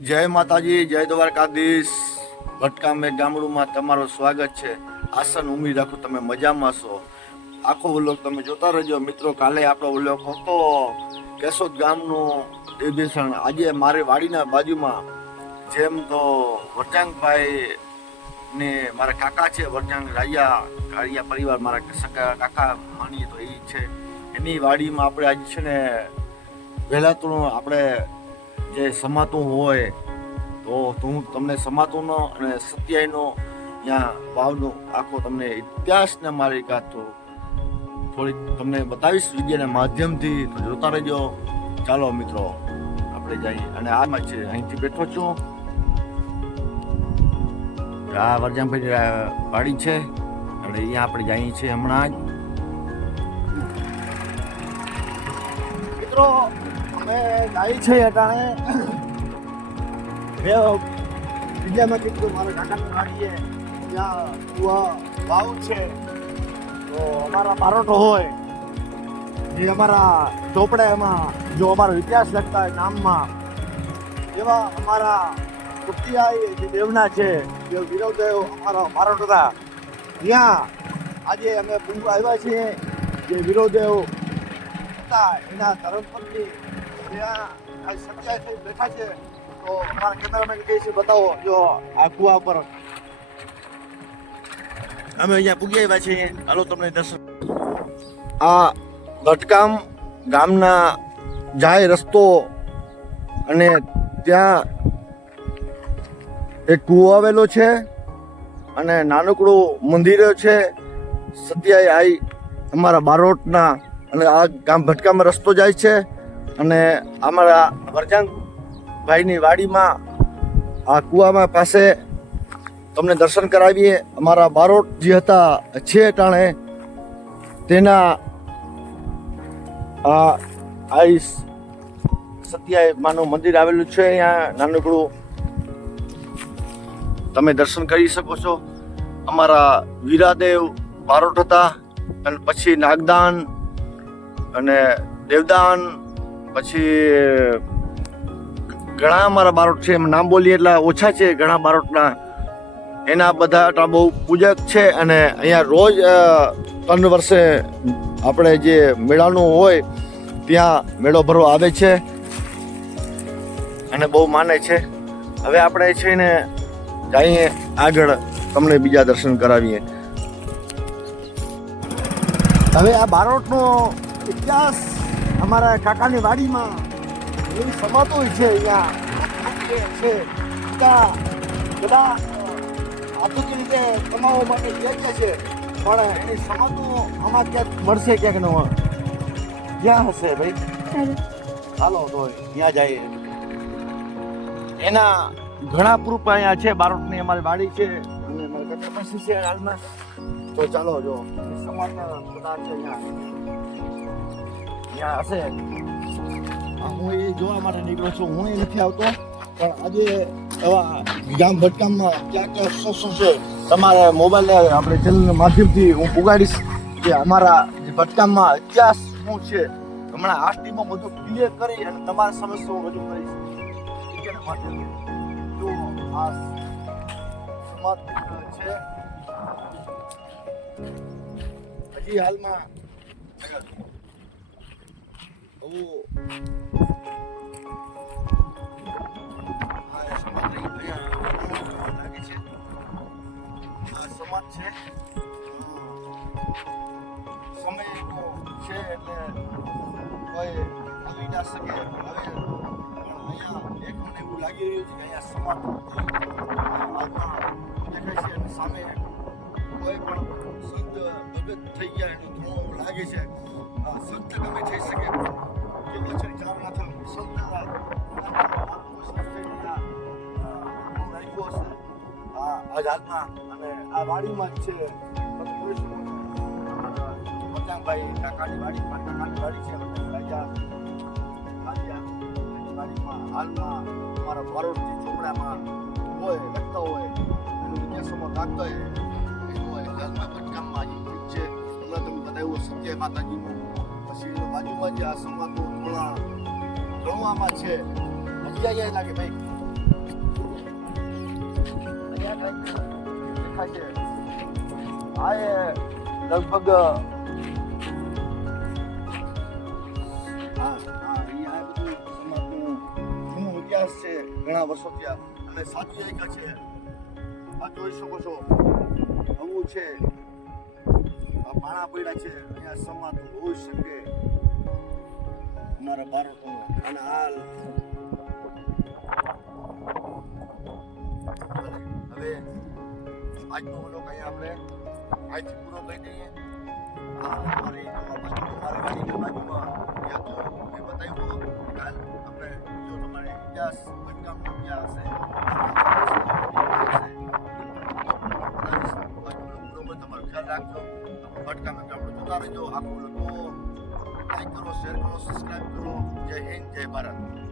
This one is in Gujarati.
જય માતાજી, જય દ્વારકાધીશ. ભટકામે ગામડુંમાં તમારું સ્વાગત છે. આસન ઉમ્મીદ રાખું તમે મજામાં છો. આખો વ્લોગ તમે જોતા રહેજો. મિત્રો, કાલે આપણો વ્લોગ હતો કેશોદ ગામનું દેવભીષણ. આજે મારી વાડીના બાજુમાં જેમ તો વરજાંગભાઈ ને મારા કાકા છે, વરજાંગ રાજા કાળિયા પરિવાર, મારા સગા કાકા માનીએ તો એ છે. એની વાડીમાં આપણે આજે છે ને વહેલા તો આપણે જે સમાતું હોય, તો હું તમને સમાતુંનો અને સત્યાયનો ત્યાં ભાવનો આખો તમને ઇતિહાસને મારી ગાતો થોડીક તમને બતાવીશ વિડીયોના માધ્યમથી. જોતા રહેજો. ચાલો મિત્રો, આપણે જઈએ. અને આમાં છે, અહીંથી બેઠો છું. આ વરજામભાઈ વાડી છે, અને અહીંયા આપણે જઈએ છીએ હમણાં જ. મિત્રો અમે જાય છે અટાણે. બે બીજામાં કીધું મારા કાકાની વાડીએ ત્યાં કુવા વાવ છે. તો અમારા બારોટો હોય. જે અમારા ચોપડામાં જો અમારો ઇતિહાસ લખતા હોય નામમાં. એવા અમારા કુટિયાઈ જે દેવના છે, જે વિરોદેવ અમારો બારોટ હતા. ત્યાં આજે અમે પૂંગવા આવ્યા છીએ. જે વિરોદેવ હતા, એના ધર્મપત્ની ત્યાં આ સત્યાવીસ થઈ બેઠા છે તો અમારા કેમેરામેન કહે છે બતાવો જો આ કુવા પર. અમે અહીંયા પૂગી આવ્યા છીએ. હાલો તમને દર્શન. આ ભટકામ ગામના જાય રસ્તો અને ત્યાં એક કૂવો આવેલો છે અને નાનકડું મંદિર છે. સત્યાએ આઈ અમારા બારોટના અને આ ગામ ભટકામાં રસ્તો જાય છે. અને અમારા વરજાંગ ભાઈની વાડીમાં આ કૂવામાં પાસે તમને દર્શન કરાવીએ. અમારા બારોટ જે હતા, છે ટાણે, તેના આ આઈસ સત્યાય માનું મંદિર આવેલું છે અહીંયા, નાનકડું. તમે દર્શન કરી શકો છો. અમારા વીરાદેવ બારોટ હતા, અને પછી નાગદાન અને દેવદાન પછી ઘણા અમારા બારોટ છે, એમ નામ બોલીએ એટલા ઓછા છે ઘણા બારોટના. એના બધા બહુ પૂજક છે અને અહીંયા રોજ ત્રણ વર્ષે આપણે જે મેળાનું હોય, ત્યાં મેળો ભરવા આવે છે અને બહુ માને છે. હવે આપણે છે ને જઈએ આગળ, તમને બીજા દર્શન કરાવીએ. હવે આ બારોટનો ઇતિહાસ અમારા કાકાની વાડીમાં એવું સમાતું છે અહીંયા. એ છે. ત્યાં બધા આધુનિક રીતે કમાવા માટે યોગ્ય છે. પણ એની સમાતું આમાં ક્યાંક મળશે ક્યાંક નવા ક્યાં હશે ભાઈ? ચાલો તો ત્યાં જઈએ એના ઘણા પ્રૂફ અહીંયા છે. બારોટની અમારી વાડી છે. અને અમારી કાકા પાસે છે હાલમાં. તો ચાલો જો સમાજના બધા છે અહીંયા. ત્યાં હશે. હું એ જોવા માટે નીકળ્યો છું. હું એ નથી આવતો, પણ આજે એવા ભટકામમાં ક્યાં ક્યાં શું છે, તમારા મોબાઈલ આપણે ચેનલ માધ્યમથી હું પુગાડીશ કે અમારા ભટકામમાં ઇતિહાસ શું છે. હમણાં આ ટીમમાં બધું ક્લિયર કરી અને તમારા સમસ્યા હું રજૂ કરીશ. છે. હજી હાલમાં સમાજ છે આ સમાજ છે એટલે કોઈ આવી ના શકે અહીંયા એક મને એવું લાગી રહ્યું છે કે અહીંયા સમાજ દેખાય છે સામે કોઈ પણ સંત ભગત થઈ ગયા એનું ધુઓ લાગે છે સંત ગમે થઈ શકે છે ચાર માથા સંતના રાખ્યો હશે આ આ અને આ વાડીમાં જ છે મચાંગભાઈ વાડીમાં કાકાની છે વાડીમાં હાલમાં અમારા બારોટની ચોપડામાં હોય લખતા હોય એનું વિદ્યાસમાં લાગતો હોય એનું હાલમાં ભટકામમાં હજી છે હમણાં તમે બતાવ્યું સત્ય માતાજીનું બાજુમાં જે આશ્રમમાં તો થોડા ગણવામાં છે. હજી અહીંયા લાગે ભાઈ. હા એ લગભગ હા હા, અહીંયા બધું ઇતિહાસ છે? ઘણા વર્ષો થયા. અને સાચી એકા છે. આ જોઈ શકો છો. આવું છે. આ પાણા પડ્યા છે. અહીંયા સમાતું હોઈ શકે. અમારા ભારતનું અને હાલ હવે આજનો વ્લોગ અહીંયા આપણે આજથી પૂરો કરી દઈએ આ અમારી અમારી ગાડીની બાજુમાં એક મેં બતાવ્યું હાલ આપણે જો તમારે ઇતિહાસ ભટકામનો ઇતિહાસ હશે બરોબર તમારો ખ્યાલ રાખજો ભટકામે ગામડું જોતા રહેજો આખું લોકો લાઈક કરો શેર કરો સબસ્ક્રાઈબ કરો જય હિન્દ જય ભારત